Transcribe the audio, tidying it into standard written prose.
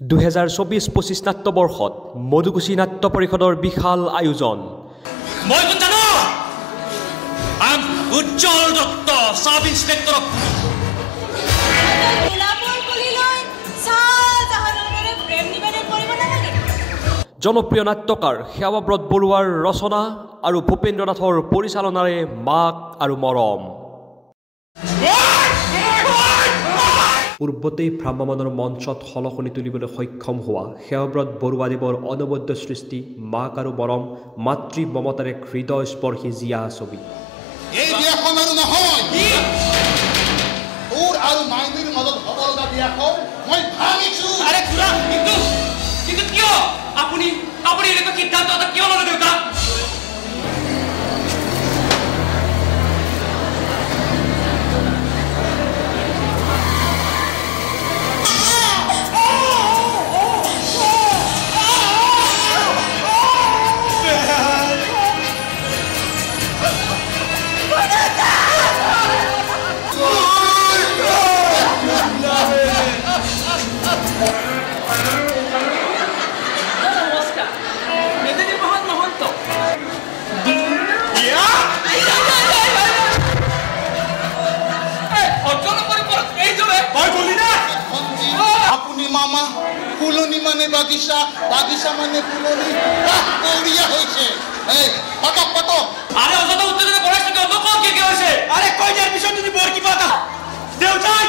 2024-25 নাট্যবৰ্ষত মধুকুছি নাট্য পৰিষদৰ বিশাল আয়োজন। মই জানো উজ্জ্বল দত্ত সাব ইন্সপেক্টৰ জনপ্ৰিয় নাট্যকাৰ সেৱাব্ৰত বৰুৱাৰ ৰচনা আৰু ভূপেন্দ্ৰ নাথৰ পৰিচালনাৰে মাক আৰু মৰম। পূৰ্বতেই ভ্ৰাম্যমানৰ মঞ্চত সলসনি তুলিবলৈ সক্ষম হোৱা সেৱাব্ৰত বৰুৱাদেৱৰ অনবদ্য সৃষ্টি মাক আৰু মৰম মাতৃ মমতাৰে হৃদয়স্পৰ্শী জীয়া ছবি। এই বিয়াখন আৰু নহয় তোৰ আৰু মাইনীৰ মাজত হ'ব লগা বিয়াখন মই ভাঙিছো। আৰে খুৰা কিন্তু কিয় আপুনি এনেকুৱা সিদ্ধান্ত এটা কিয় ল'লে দেউতা? মামা ফুলনি মানে বাগিচা বাগিচা মানে ফুলনি করিয়া হইছে। এই ফটক ফটক আরে অযথা উত্তেজনা পড়াইছে কেন? কি হৈছে? আরে কই যার বিষয় যদি বৰ কিবা এটা দেউ যাই